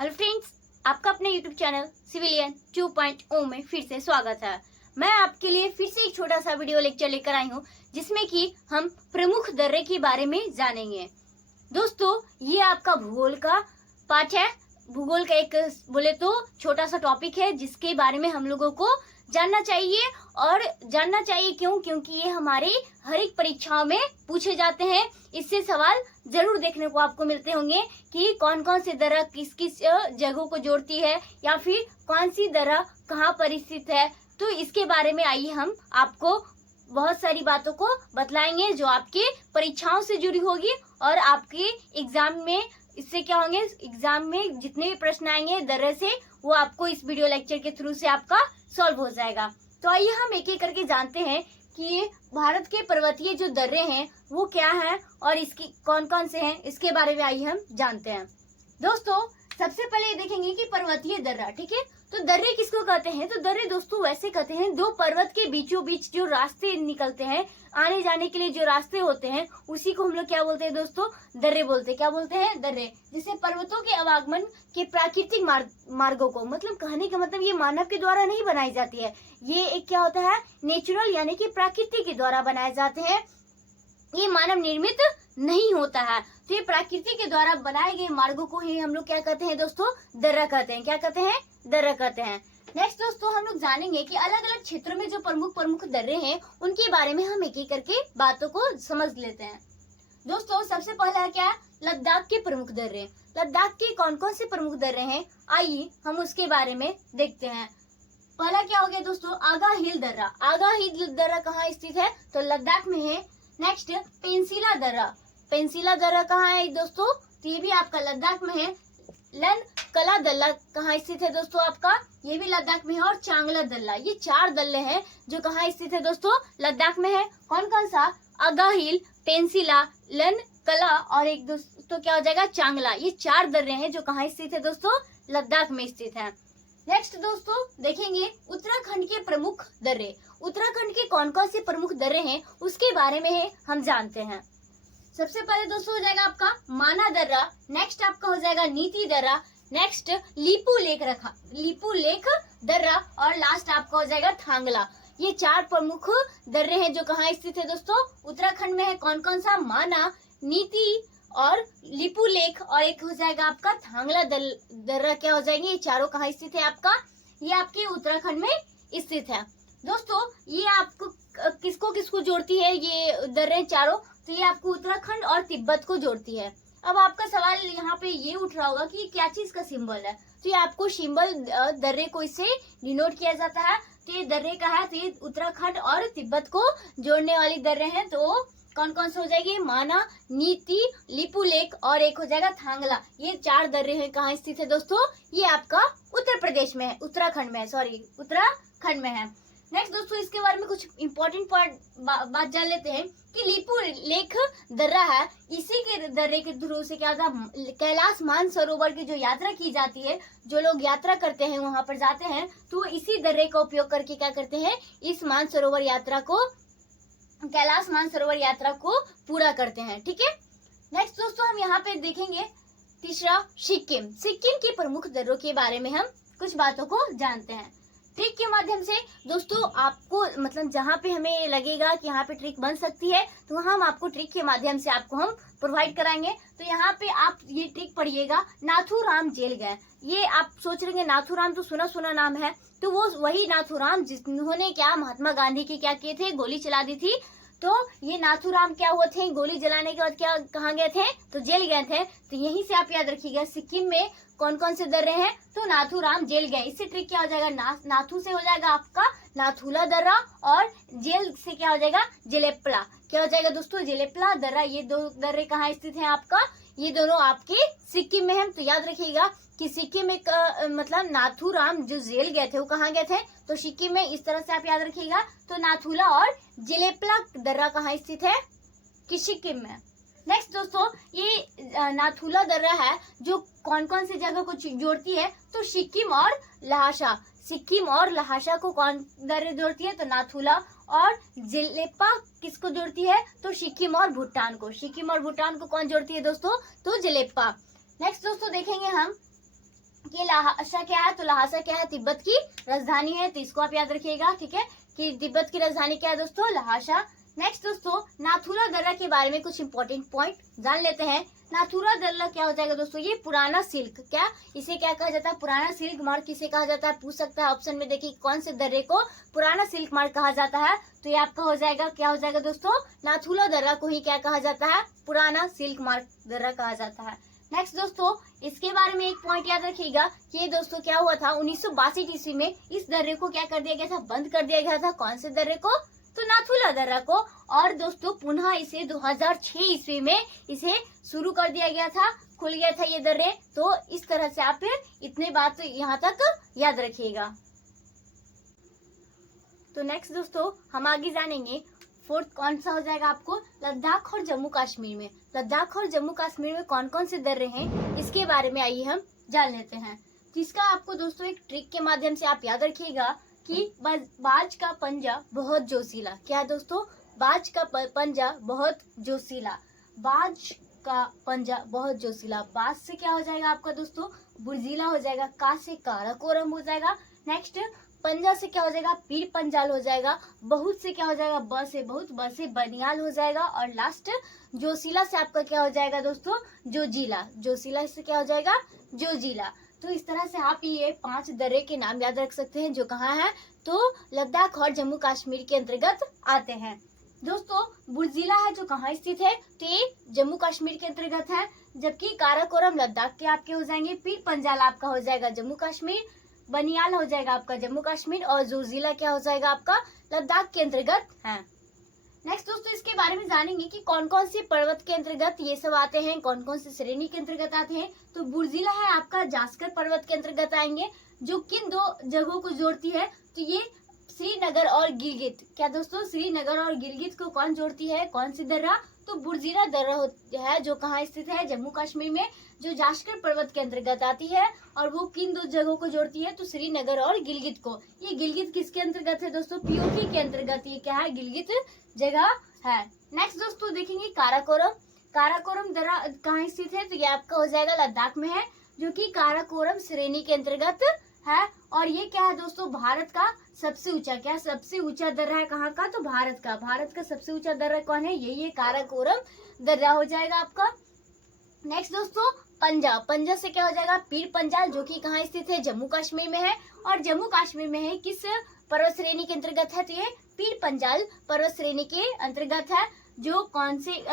Hello friends, आपका अपने YouTube channel civilian 2.0 में फिर से स्वागत है। मैं आपके लिए फिर से एक छोटा सा वीडियो लेक्चर लेकर आई हूँ जिसमें कि हम प्रमुख दर्रे के बारे में जानेंगे। दोस्तों, ये आपका भूगोल का पाठ है। भूगोल का एक बोले तो छोटा सा टॉपिक है जिसके बारे में हम लोगों को जानना चाहिए। और जानना चाहिए क्योंकि ये हमारे हर एक परीक्षाओं में पूछे जाते हैं। इससे सवाल जरूर देखने को आपको मिलते होंगे कि कौन कौन से दर्रा किस किस जगहों को जोड़ती है या फिर कौन सी दर्रा कहाँ पर स्थित है। तो इसके बारे में आइए हम आपको बहुत सारी बातों को बतलाएंगे जो आपके परीक्षाओं से जुड़ी होगी और आपके एग्जाम में इससे क्या होंगे, एग्जाम में जितने भी प्रश्न आएंगे दर्रे से वो आपको इस वीडियो लेक्चर के थ्रू से आपका सॉल्व हो जाएगा। तो आइए हम एक एक करके जानते हैं कि भारत के पर्वतीय जो दर्रे हैं वो क्या हैं और इसकी कौन कौन से हैं, इसके बारे में आइए हम जानते हैं। दोस्तों, सबसे पहले ये देखेंगे कि पर्वतीय दर्रा, ठीक है। तो दर्रे किसको कहते हैं? तो दर्रे दोस्तों वैसे कहते हैं दो पर्वत के बीचों बीच जो रास्ते निकलते हैं, आने जाने के लिए जो रास्ते होते हैं उसी को हम लोग क्या बोलते हैं दोस्तों? दर्रे बोलते हैं। क्या बोलते हैं? दर्रे। जिसे पर्वतों के आवागमन के प्राकृतिक मार्गों को, मतलब कहने का मतलब ये मानव के द्वारा नहीं बनाई जाती है, ये एक क्या होता है, नेचुरल यानी कि प्रकृति के द्वारा बनाए जाते हैं। ये मानव निर्मित नहीं होता है। तो ये प्रकृति के द्वारा बनाए गए मार्गों को ही हम लोग क्या कहते हैं दोस्तों? दर्रा कहते हैं। क्या कहते हैं? दर्रा कहते हैं। नेक्स्ट दोस्तों, हम लोग जानेंगे कि अलग अलग क्षेत्रों में जो प्रमुख दर्रे हैं उनके बारे में हम एक एक करके बातों को समझ लेते हैं। दोस्तों, सबसे पहला क्या है? लद्दाख के प्रमुख दर्रे। लद्दाख के कौन कौन से प्रमुख दर्रे हैं, आइए हम उसके बारे में देखते हैं। पहला क्या हो गया दोस्तों? आगा हिल दर्रा। आगा हिल दर्रा कहाँ स्थित है? तो लद्दाख में है। नेक्स्ट, पेंसिला दर्रा। पेंसिला दर्रा कहाँ है दोस्तों? तो ये भी आपका लद्दाख में है। लन कला दल्ला कहाँ स्थित है दोस्तों? आपका ये भी लद्दाख में है। और चांगला दल्ला, ये चार दल्ले हैं जो कहाँ स्थित है दोस्तों? लद्दाख में है। कौन कौन सा? आगा हिल, पेंसिला, लन कला और एक दोस्तों क्या हो जाएगा? चांगला। ये चार दर्रे हैं जो कहाँ स्थित है दोस्तों? लद्दाख में स्थित है। नेक्स्ट दोस्तों देखेंगे उत्तराखंड के प्रमुख दर्रे। उत्तराखंड के कौन कौन से प्रमुख दर्रे हैं उसके बारे में हम जानते हैं। सबसे पहले दोस्तों हो जाएगा आपका माना दर्रा। नेक्स्ट आपका हो जाएगा नीति दर्रा। नेक्स्ट लीपू लेक दर्रा और लास्ट आपका हो जाएगा थांगला। ये चार प्रमुख दर्रे हैं जो कहाँ स्थित है दोस्तों? उत्तराखंड में है। कौन कौन सा? माना, नीति और लिपू लेक और एक हो जाएगा आपका थांगला दर्रा। क्या हो जाएंगे? ये चारों कहाँ स्थित है आपका? ये आपके उत्तराखंड में स्थित है। दोस्तों, ये आपको किसको किसको जोड़ती है ये दर्रे चारों? तो ये आपको उत्तराखंड और तिब्बत को जोड़ती है। अब आपका सवाल यहाँ पे ये उठ रहा होगा कि क्या चीज का सिंबल है? तो ये आपको सिंबल दर्रे को इससे डिनोट किया जाता है। तो ये दर्रे का है, तो ये उत्तराखंड और तिब्बत को जोड़ने वाली दर्रे हैं। तो कौन कौन से हो जाएगी? माना, नीति, लिपू लेक और एक हो जाएगा थांगला। ये चार दर्रे हैं। कहाँ स्थित है दोस्तों? ये आपका उत्तर प्रदेश में है, उत्तराखंड में है, उत्तराखंड में है। नेक्स्ट दोस्तों, इसके बारे में कुछ इंपॉर्टेंट बात जान लेते हैं कि लिपू लेक दर्रा है। इसी के दर्रे के थ्रू से क्या होता है, कैलाश मानसरोवर की जो यात्रा की जाती है, जो लोग यात्रा करते हैं वहां पर जाते हैं तो इसी दर्रे का उपयोग करके क्या करते हैं, इस मानसरोवर यात्रा को, कैलाश मानसरोवर यात्रा को पूरा करते हैं। ठीक है। नेक्स्ट दोस्तों, हम यहाँ पे देखेंगे तीसरा सिक्किम के प्रमुख दर्रों के बारे में हम कुछ बातों को जानते हैं। ट्रिक के माध्यम से दोस्तों आपको, मतलब जहाँ पे हमें लगेगा कि यहाँ पे ट्रिक बन सकती है तो हम आपको ट्रिक के माध्यम से आपको हम प्रोवाइड कराएंगे। तो यहाँ पे आप ये ट्रिक पढ़िएगा, नाथूराम जेल गए। ये आप सोच रहे हैं नाथूराम तो सुना सुना नाम है, तो वो वही नाथूराम जिन्होंने क्या महात्मा गांधी की क्या किए थे, गोली चला दी थी। तो ये नाथूराम क्या हुए थे, गोली जलाने के बाद क्या कहाँ गए थे, तो जेल गए थे। तो यहीं से आप याद रखिएगा सिक्किम में कौन कौन से दर्रे हैं, तो नाथूराम जेल गए। इससे ट्रिक क्या हो जाएगा, नाथू से हो जाएगा आपका नाथूला दर्रा और जेल से क्या हो जाएगा, जेलेपला। क्या हो जाएगा दोस्तों, जेलेपला दर्रा। ये दो दर्रे कहाँ स्थित है आपका, ये दोनों आपके सिक्किम में है। तो याद रखिएगा कि सिक्किम में मतलब नाथूराम जो जेल गए थे वो कहाँ गए थे, तो सिक्किम में। इस तरह से आप याद रखिएगा। तो नाथूला और जेलेपला दर्रा कहाँ स्थित है, कि सिक्किम में। नेक्स्ट दोस्तों, ये नाथूला दर्रा है जो कौन कौन सी जगह को जोड़ती है, तो सिक्किम और लहासा। सिक्किम और लहासा को कौन दर्रे जोड़ती है, तो नाथूला। और जेलेपा किसको जोड़ती है, तो सिक्किम और भूटान को। सिक्किम और भूटान को कौन जोड़ती है दोस्तों, तो जेलेपा। नेक्स्ट दोस्तों देखेंगे हम ये लहासा क्या है, तो लहासा क्या है, तिब्बत की राजधानी है, तो इसको आप याद रखिएगा, ठीक है, कि तिब्बत की राजधानी क्या है दोस्तों, लहासा। नेक्स्ट दोस्तों, नाथुला दर्रा के बारे में कुछ इंपॉर्टेंट पॉइंट जान लेते हैं। नाथुला दर्रा क्या हो जाएगा दोस्तों, ये पुराना सिल्क, क्या इसे क्या कहा जाता है, पुराना सिल्क मार्ग किसे कहा जाता है, पूछ सकता है ऑप्शन में। देखिए कौन से दर्रे को पुराना सिल्क मार्ग कहा जाता है, तो ये आपका हो जाएगा, क्या हो जाएगा दोस्तों, नाथुला दर्रा को ही क्या कहा जाता है, पुराना सिल्क मार्ग दर्रा कहा जाता है। नेक्स्ट दोस्तों, इसके बारे में एक पॉइंट याद रखिएगा कि ये दोस्तों क्या हुआ था, 1962 ईस्वी में इस दर्रे को क्या कर दिया गया था, बंद कर दिया गया था। कौन से दर्रे को, तो नाथुला दर्रा को। और दोस्तों पुनः इसे 2006 ईस्वी में इसे शुरू कर दिया गया था, खुल गया था ये दर्रे। तो इस तरह से आप इतने बात यहाँ तक याद रखिएगा। तो नेक्स्ट दोस्तों हम आगे जानेंगे, फोर्थ कौन सा हो जाएगा आपको, लद्दाख और जम्मू कश्मीर में। लद्दाख और जम्मू कश्मीर में कौन कौन से दर्रे हैं, इसके बारे में आइए हम जान लेते हैं। जिसका आपको दोस्तों एक ट्रिक के माध्यम से आप याद रखिएगा कि बाज का पंजा बहुत जोशीला। क्या है दोस्तों, बाज का पंजा बहुत जोशीला। बाज का पंजा बहुत जोशीला, बाज से क्या हो जाएगा आपका दोस्तों, बुर्जीला हो जाएगा। का से काराकोरम हो जाएगा। नेक्स्ट, पंजा से क्या हो जाएगा, पीर पंजाल हो जाएगा। बहुत से क्या हो जाएगा, ब से बहुत, ब से बनियाल हो जाएगा। और लास्ट जोशीला से आपका क्या हो जाएगा दोस्तों, जोजिला। जोशीला से क्या हो जाएगा, जोजिला। तो इस तरह से आप ये 5 दर्रे के नाम याद रख सकते हैं जो कहाँ है, तो लद्दाख और जम्मू कश्मीर के अंतर्गत आते हैं। दोस्तों बुर्जिला है जो कहाँ स्थित है, तो ये जम्मू कश्मीर के अंतर्गत है। जबकि काराकोरम लद्दाख के आपके हो जाएंगे। पीर पंजाल आपका हो जाएगा जम्मू कश्मीर, बनियाल हो जाएगा आपका जम्मू कश्मीर, और जोजिला क्या हो जाएगा आपका लद्दाख के अंतर्गत है। नेक्स्ट दोस्तों इसके बारे में जानेंगे कि कौन कौन से पर्वत के अंतर्गत ये सब आते हैं, कौन कौन से श्रेणी के अंतर्गत आते हैं। तो बुर्जिला है आपका जास्कर पर्वत के अंतर्गत आएंगे, जो किन 2 जगहों को जोड़ती है, तो ये श्रीनगर और गिलगित। क्या दोस्तों, श्रीनगर और गिलगित को कौन जोड़ती है, कौन सी दर्रा, तो बुर्जिला दर्रा है जो कहाँ स्थित है, जम्मू कश्मीर में, जो जास्कर पर्वत के अंतर्गत आती है। और वो किन 2 जगहों को जोड़ती है, तो श्रीनगर और गिलगित को। ये गिलगित किसके अंतर्गत है दोस्तों, पीओके के अंतर्गत ये क्या है, गिलगित जगह है। नेक्स्ट दोस्तों देखेंगे काराकोरम। काराकोरम दर्रा कहाँ स्थित है, तो ये आपका हो जाएगा लद्दाख में है, जो कि काराकोरम श्रेणी के अंतर्गत है। और ये क्या है दोस्तों, भारत का सबसे ऊंचा, क्या सबसे ऊंचा दर्रा है कहाँ का, तो भारत का। भारत का सबसे ऊंचा दर्रा कौन है, ये काराकोरम दर्रा हो जाएगा आपका। नेक्स्ट दोस्तों पंजा। पंजा से क्या हो जाएगा, पीर पंजाल, जो कि कहाँ स्थित है, जम्मू कश्मीर में है। और जम्मू कश्मीर में है किस पर्वत श्रेणी के अंतर्गत है, तो ये पीर पंजाल पर्वत श्रेणी के अंतर्गत है, जो कौन से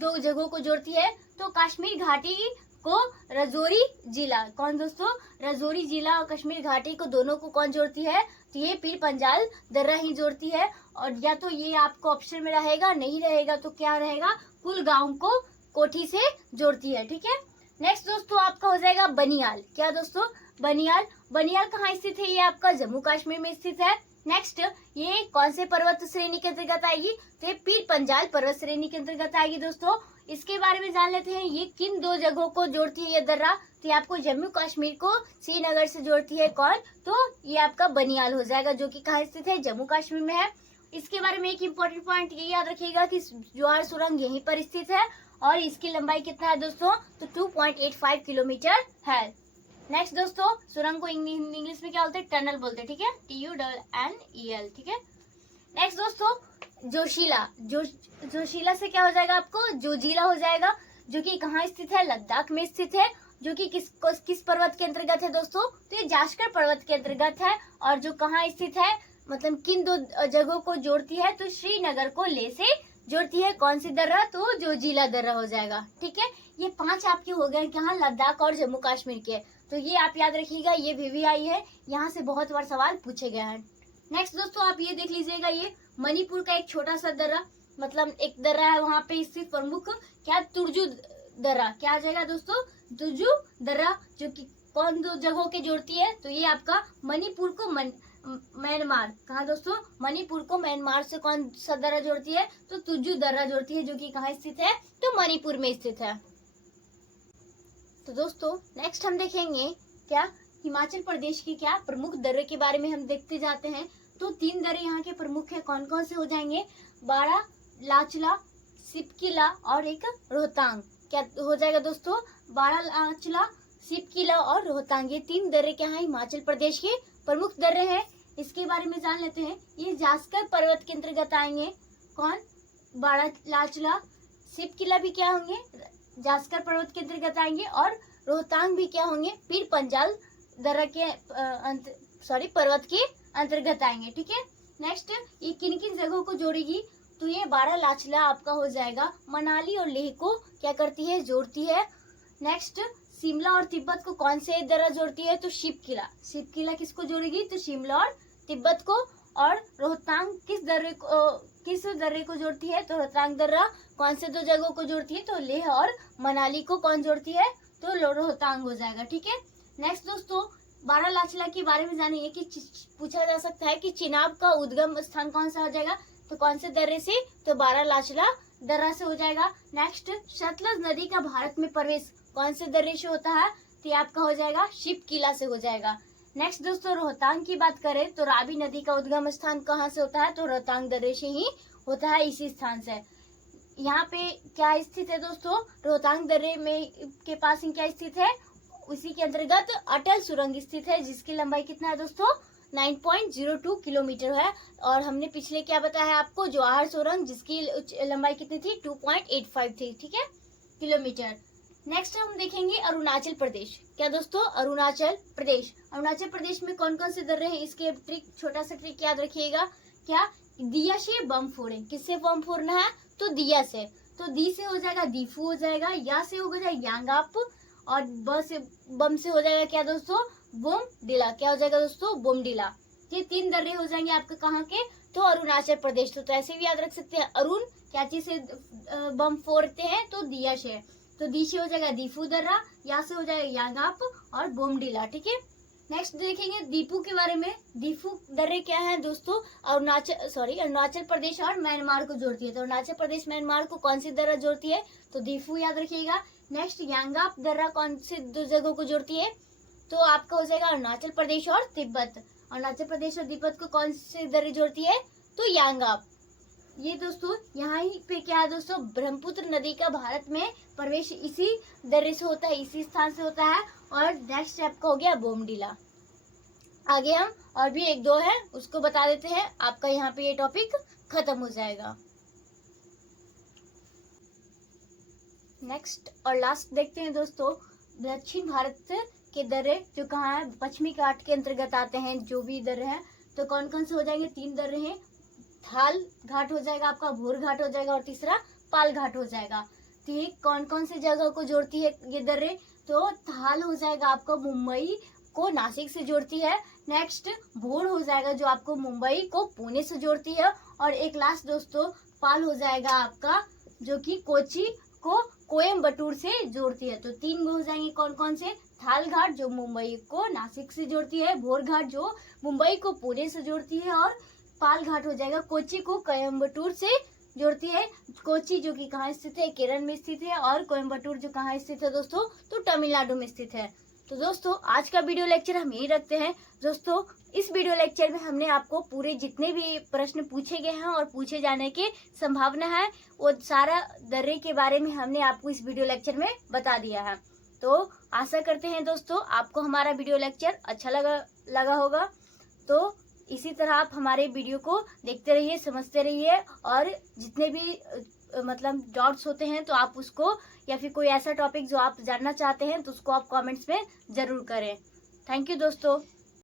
2 जगहों को जोड़ती है, तो कश्मीर घाटी को राजौरी जिला। कौन दोस्तों, राजौरी जिला और कश्मीर घाटी को दोनों को कौन जोड़ती है, तो ये पीर पंजाल दर्रा ही जोड़ती है। और या तो ये आपको ऑप्शन में रहेगा, नहीं रहेगा तो क्या रहेगा, कुलगांव को कोठी से जोड़ती है, ठीक है। नेक्स्ट दोस्तों आपका हो जाएगा बनियाल। क्या दोस्तों, बनियाल। बनियाल कहाँ स्थित है, ये आपका जम्मू कश्मीर में स्थित है। नेक्स्ट, ये कौन से पर्वत श्रेणी के अंतर्गत आएगी, तो ये पीर पंजाल पर्वत श्रेणी के अंतर्गत आएगी दोस्तों। इसके बारे में जान लेते हैं, ये किन 2 जगहों को जोड़ती है ये दर्रा, तो ये आपको जम्मू कश्मीर को श्रीनगर से जोड़ती है। कौन, तो ये आपका बनियाल हो जाएगा, जो कि कहाँ स्थित है, जम्मू कश्मीर में है। इसके बारे में एक इम्पोर्टेंट पॉइंट ये याद रखिएगा कि ज्वार सुरंग यहीं पर स्थित है, और इसकी लंबाई कितना है दोस्तों, तो 2.85 किलोमीटर है। नेक्स्ट दोस्तों सुरंग को इंग्लिश में क्या बोलते हैं, टनल बोलते हैं, ठीक है, TUNNEL, ठीक है। नेक्स्ट दोस्तों जोशीला। जोशीला से क्या हो जाएगा आपको, जोजिला हो जाएगा, जो कि कहाँ स्थित है, लद्दाख में स्थित है, जो कि किस पर्वत के अंतर्गत है दोस्तों, तो ये जास्कर पर्वत के अंतर्गत है। और जो कहाँ स्थित है, मतलब किन 2 जगहों को जोड़ती है, तो श्रीनगर को ले से जोड़ती है। कौन सी दर्रा, तो जोजिला दर्रा हो जाएगा, ठीक है। ये 5 आपके हो गए कहाँ, लद्दाख और जम्मू कश्मीर के। तो ये आप याद रखिएगा, ये VVI है, यहाँ से बहुत बार सवाल पूछे गए हैं। नेक्स्ट दोस्तों आप ये देख लीजिएगा, ये मणिपुर का एक छोटा सा दर्रा, मतलब एक दर्रा है वहाँ पे स्थित प्रमुख, क्या तुर्जू दर्रा। क्या आ जाएगा दोस्तों, तुर्जू दर्रा, जो कि कौन 2 जगहों के जोड़ती है, तो ये आपका मणिपुर को म्यांमार, कहाँ दोस्तों, मणिपुर को म्यांमार से कौन सा दर्रा जोड़ती है, तो तुर्जू दर्रा जोड़ती है, जो कि कहाँ स्थित है, तो मणिपुर में स्थित है। तो दोस्तों नेक्स्ट हम देखेंगे क्या, हिमाचल प्रदेश की क्या प्रमुख दर्रे के बारे में हम देखते जाते हैं। तो 3 दर्रे यहाँ के प्रमुख है, कौन कौन से हो जाएंगे, बारा लाचला, सिपकिला और एक रोहतांग। क्या हो जाएगा दोस्तों, बारा लाचला, शिव किला और रोहतांग, ये 3 दर्रे क्या हैं, हिमाचल प्रदेश के प्रमुख दर्रे हैं। इसके बारे में जान लेते हैं। ये जास्कर पर्वत के अंतर्गत आएंगे। कौन? बाड़ा लाचला। शिव किला भी क्या होंगे, जास्कर पर्वत के अंतर्गत आएंगे। और रोहतांग भी क्या होंगे, पीर पंजाल दर्रा के पर्वत के अंतर्गत आएंगे। ठीक है। नेक्स्ट, ये किन किन जगहों को जोड़ेगी, तो ये बाड़ा लाचला आपका हो जाएगा, मनाली और लेह को क्या करती है, जोड़ती है। नेक्स्ट, शिमला और तिब्बत को कौन से दर्रा जोड़ती है, तो शिव किला। शिव किला किसको जोड़ेगी, तो शिमला और तिब्बत को। और रोहतांग किस दर्रे को जोड़ती है, तो रोहतांग दर्रा कौन से 2 जगहों को जोड़ती है, तो लेह और मनाली को कौन जोड़ती है, तो रोहतांग हो जाएगा। ठीक है। नेक्स्ट दोस्तों, बाड़ा लाचला के बारे में जानेंगे कि पूछा जा सकता है कि चिनाब का उद्गम स्थान कौन सा हो जाएगा, तो कौन से दर्रे से, तो बाड़ा लाचला दर्रा से हो जाएगा। नेक्स्ट, सतलज नदी का भारत में प्रवेश कौन से दर्रे से होता है, तो ये आपका हो जाएगा शिव किला से हो जाएगा। नेक्स्ट दोस्तों, रोहतांग की बात करें तो रावी नदी का उद्गम स्थान कहाँ से होता है, तो रोहतांग दर्रे से ही होता है, इसी स्थान से। यहाँ पे क्या स्थित है दोस्तों, रोहतांग दर्रे में के पास ही क्या स्थित है, उसी के अंतर्गत अटल सुरंग स्थित है, जिसकी लंबाई कितना है दोस्तों, 9.02 किलोमीटर है। और हमने पिछले क्या बताया आपको, जवाहर सुरंग, जिसकी लंबाई कितनी थी, 2.85 थी। ठीक है, किलोमीटर। नेक्स्ट हम देखेंगे अरुणाचल प्रदेश। क्या दोस्तों, अरुणाचल प्रदेश। अरुणाचल प्रदेश में कौन कौन से दर्रे हैं, इसके ट्रिक, छोटा सा ट्रिक याद रखिएगा। क्या, दिया से बम फोड़े। किससे बम फोड़ना है, तो दिया से। तो दी से हो जाएगा दीफू हो जाएगा, या से हो जाएगा यांगाप, और बम से हो जाएगा क्या दोस्तों, बोमडिला। क्या हो जाएगा दोस्तों, बोमडिला। ये 3 दर्रे हो जाएंगे आपके कहाँ के, तो अरुणाचल प्रदेश। तो ऐसे भी याद रख सकते हैं, अरुण क्या चीज से बम फोड़ते हैं, तो दिया से। तो दी से हो जाएगा दीफू दर्रा, या से हो जाएगा यांगाप और बोमडिला। ठीक है। नेक्स्ट देखेंगे दीपू के बारे में। दीफू दर्रे क्या है दोस्तों, अरुणाचल प्रदेश और म्यांमार को जोड़ती है। तो अरुणाचल प्रदेश म्यांमार को कौन सी दर्रा जोड़ती है, तो दीफू याद रखिएगा। नेक्स्ट, यांगाप दर्रा कौन से 2 जगहों को जोड़ती है, तो आपका हो जाएगा अरुणाचल प्रदेश और तिब्बत। अरुणाचल प्रदेश और तिब्बत को कौन से दर्रे जोड़ती है, तो यांगाप। ये दोस्तों यहाँ ही पे क्या है दोस्तों, ब्रह्मपुत्र नदी का भारत में प्रवेश इसी दर्रे से होता है, इसी स्थान से होता है। और नेक्स्ट स्टेप का हो गया बोमडिला। आगे हम और भी 1-2 है, उसको बता देते हैं, आपका यहाँ पे ये टॉपिक खत्म हो जाएगा। नेक्स्ट और लास्ट देखते हैं दोस्तों, दक्षिण भारत के दर्रे जो कहाँ है, पश्चिमी घाट के अंतर्गत आते हैं जो भी दर्रे हैं, तो कौन कौन से हो जाएंगे, 3 दर्रे हैं। थाल घाट हो जाएगा आपका, भोर घाट हो जाएगा, और तीसरा पाल घाट हो जाएगा। तो ये कौन कौन से जगह को जोड़ती है ये दर्रे, तो थाल हो जाएगा आपका मुंबई को नासिक से जोड़ती है। नेक्स्ट, भोर हो जाएगा जो आपको मुंबई को पुणे से जोड़ती है। और एक लास्ट दोस्तों, पाल हो जाएगा आपका जो कि कोची को कोयम्बटूर से जोड़ती है। तो 3 हो जाएंगे कौन कौन से, थाल घाट जो मुंबई को नासिक से जोड़ती है, भोर घाट जो मुंबई को पुणे से जोड़ती है, और पाल घाट हो जाएगा कोची को कोयम्बटूर से जोड़ती है। कोची जो कि कहाँ स्थित है, केरल में स्थित है, और कोयम्बटूर जो कहाँ स्थित है दोस्तों, तो तमिलनाडु में स्थित है। तो दोस्तों आज का वीडियो लेक्चर हम यही रखते हैं। दोस्तों इस वीडियो लेक्चर में हमने आपको पूरे जितने भी प्रश्न पूछे गए हैं और पूछे जाने की संभावना है, वो सारा दर्रे के बारे में हमने आपको इस वीडियो लेक्चर में बता दिया है। तो आशा करते हैं दोस्तों आपको हमारा वीडियो लेक्चर अच्छा लगा होगा। तो इसी तरह आप हमारे वीडियो को देखते रहिए, समझते रहिए, और जितने भी मतलब डाउट्स होते हैं तो आप उसको, या फिर कोई ऐसा टॉपिक जो आप जानना चाहते हैं तो उसको आप कमेंट्स में जरूर करें। थैंक यू दोस्तों।